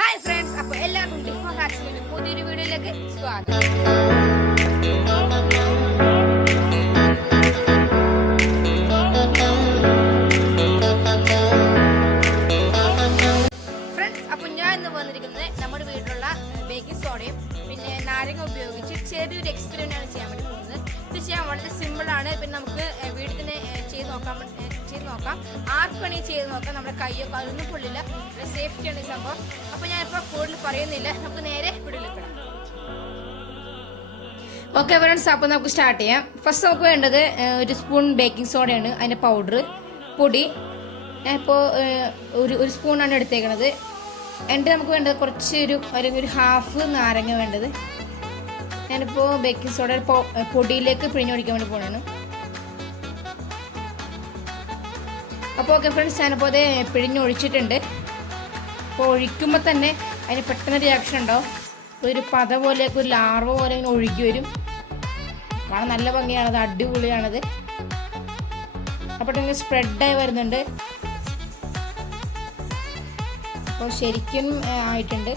Hi friends, അപ്പോൾ എല്ലാവർക്കും D4HACKS പുതിയൊരു വീഡിയോയിലേക്ക് സ്വാഗതം. ഫ്രണ്ട്സ്, അപ്പോൾ ഞാൻ ഇന്ന് വന്നിരിക്കുന്നത് നമ്മുടെ വീട്ടിലുള്ള ബേക്കിംഗ് സോഡയും പിന്നെ നാരങ്ങ ഉപയോഗിച്ച് ചെറിയൊരു എക്സ്പെരിമെന്റ് ആണ് ചെയ്യാൻ വേണ്ടി പോകുന്നത്. ഇത് ചെയ്യാൻ വളരെ സിമ്പിൾ ആണ്. പിന്നെ നമുക്ക് വീട്ടിൽ തന്നെ ചെയ്ത് നോക്കാം. ആർക്ക് വേണമെങ്കിൽ ചെയ്ത് നോക്കാം. നമ്മുടെ കയ്യോ കാലൊന്നും പൊള്ളില്ല. സേഫ്റ്റിയാണ് ഈ സംഭവം. അപ്പോൾ ഞാനിപ്പോൾ കൂടുതൽ പറയുന്നില്ല, നമുക്ക് നേരെ വീട്ടിലേക്ക് ഇടാം. ഓക്കെ ഫ്രണ്ട്സ്, അപ്പോൾ നമുക്ക് സ്റ്റാർട്ട് ചെയ്യാം. ഫസ്റ്റ് നമുക്ക് വേണ്ടത് ഒരു സ്പൂൺ ബേക്കിംഗ് സോഡയാണ്. അതിൻ്റെ പൊടി ഇപ്പോൾ ഒരു സ്പൂണാണ് എടുത്തേക്കണത്. എന്നിട്ട് നമുക്ക് വേണ്ടത് അല്ലെങ്കിൽ ഒരു ഹാഫ് നാരങ്ങ വേണ്ടത്. ഞാനിപ്പോൾ ബേക്കിംഗ് സോഡ പൊടിയിലേക്ക് പിഴിഞ്ഞൊഴിക്കാൻ വേണ്ടി പോകണം. അപ്പോൾ ഓക്കെ ഫ്രണ്ട്സ്, ഞാനിപ്പോൾ അത് പിഴിഞ്ഞൊഴിച്ചിട്ടുണ്ട്. അപ്പോൾ ഒഴിക്കുമ്പോൾ തന്നെ അതിന് പെട്ടെന്ന് റിയാക്ഷൻ ഉണ്ടാവും. അപ്പോൾ ഒരു പത പോലെയൊക്കെ ഒരു ലാർവ പോലെ ഇങ്ങനെ ഒഴുകി വരും. കാണാൻ നല്ല ഭംഗിയാണത്, അടിപൊളിയാണത്. അപ്പോൾ ഇങ്ങനെ സ്പ്രെഡായി വരുന്നുണ്ട്. അപ്പോൾ ശരിക്കും ആയിട്ടുണ്ട്.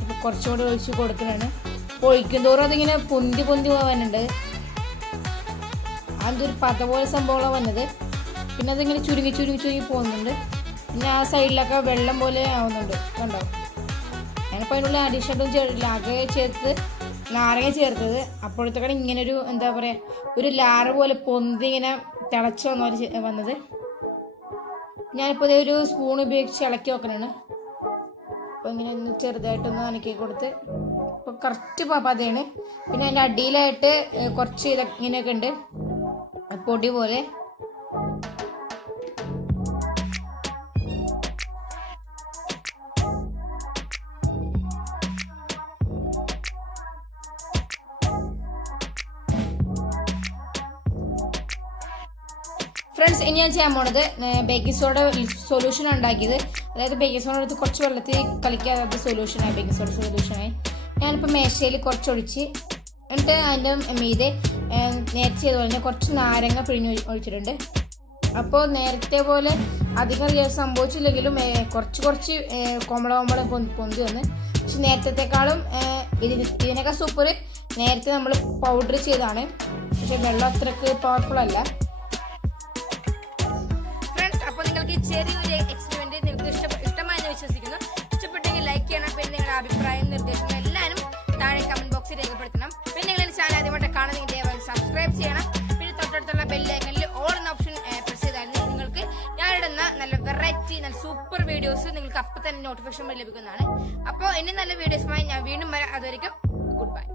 അപ്പോൾ കുറച്ചും കൂടി ഒഴിച്ച് കൊടുക്കണതാണ്. അപ്പോൾ ഒഴിക്കും തോറും അതിങ്ങനെ പൊന്തി പോകാനുണ്ട്. അതൊരു പത പോലെ സംഭവമാണ് വന്നത്. പിന്നെ അതിങ്ങനെ ചുരുങ്ങി പോകുന്നുണ്ട്. പിന്നെ ആ സൈഡിലൊക്കെ വെള്ളം പോലെ ആവുന്നുണ്ട്, കണ്ടോ. ഞാനിപ്പോൾ അതിനുള്ള അഡീഷണലും ചെയ്തിട്ടില്ല, ആകെ നാരങ്ങ ചേർത്തത്. അപ്പോഴത്തേക്കാണ് ഇങ്ങനൊരു എന്താ പറയുക, ഒരു ലാറ് പോലെ പൊന്തി ഇങ്ങനെ തിളച്ച് വന്നത്. ഞാനിപ്പോൾ ഒരു സ്പൂൺ ഉപയോഗിച്ച് ഇളക്കി വെക്കണതാണ്. അപ്പോൾ ഇങ്ങനെ ഒന്ന് ചെറുതായിട്ടൊന്ന് നനക്കി കൊടുത്ത് ഇപ്പോൾ കറക്റ്റ് പതയാണ്. പിന്നെ അതിൻ്റെ അടിയിലായിട്ട് കുറച്ച് ഇങ്ങനെയൊക്കെ ഉണ്ട്, പൊടി പോലെ. ഫ്രണ്ട്സ്, ഇനി ഞാൻ ചെയ്യാൻ പോണത് ബേക്കിംഗ് സോഡ സൊല്യൂഷൻ ഉണ്ടാക്കിയത്. അതായത് ബേക്കിംഗ് സോഡ എടുത്ത് കുറച്ച് വെള്ളത്തിൽ കളിക്കാത്ത സൊല്യൂഷനായി, ബേക്കിംഗ് സോഡ സൊല്യൂഷനായി. ഞാനിപ്പോൾ മേശയിൽ കുറച്ചൊഴിച്ച്, എന്നിട്ട് അതിൻ്റെ മീതെ നേരത്തെ ചെയ്തുപോലെ കുറച്ച് നാരങ്ങ പിഴിഞ്ഞ് ഒഴിച്ചിട്ടുണ്ട്. അപ്പോൾ നേരത്തെ പോലെ അധികം സംഭവിച്ചില്ലെങ്കിലും കുറച്ച് കോമള പൊന്തി വന്ന്. പക്ഷെ നേരത്തേക്കാളും ഇതിനൊക്കെ സൂപ്പർ. നേരത്തെ നമ്മൾ പൗഡർ ചെയ്താണ്, പക്ഷെ വെള്ളം അത്രക്ക് പവർഫുൾ അല്ല. ചെറിയൊരു എക്സ്പെരിമെന്റ് നിങ്ങൾക്ക് ഇഷ്ടമായെന്ന് വിശ്വസിക്കുന്നു. ഇഷ്ടപ്പെട്ടെങ്കിൽ ലൈക്ക് ചെയ്യണം. പിന്നെ നിങ്ങളുടെ അഭിപ്രായം നിർദ്ദേശങ്ങൾ എല്ലാവരും താഴെ കമന്റ് ബോക്സിൽ രേഖപ്പെടുത്തണം. പിന്നെ നിങ്ങൾ ചാനൽ ആദ്യമായിട്ട് കാണുന്നെങ്കിൽ ദയവായി സബ്സ്ക്രൈബ് ചെയ്യണം. പിന്നെ തൊട്ടടുത്തുള്ള ബെല്ലൈക്കനിൽ ഓൾ എന്ന ഓപ്ഷൻ പ്രസ് ചെയ്താൽ നിങ്ങൾക്ക് ഞാനിടുന്ന നല്ല വെറൈറ്റി നല്ല സൂപ്പർ വീഡിയോസ് നിങ്ങൾക്ക് അപ്പോൾ തന്നെ നോട്ടിഫിക്കേഷൻ ലഭിക്കുന്നതാണ്. അപ്പോൾ ഇനി നല്ല വീഡിയോസുമായി ഞാൻ വീണ്ടും വരാം. അതുവരെയും ഗുഡ് ബൈ.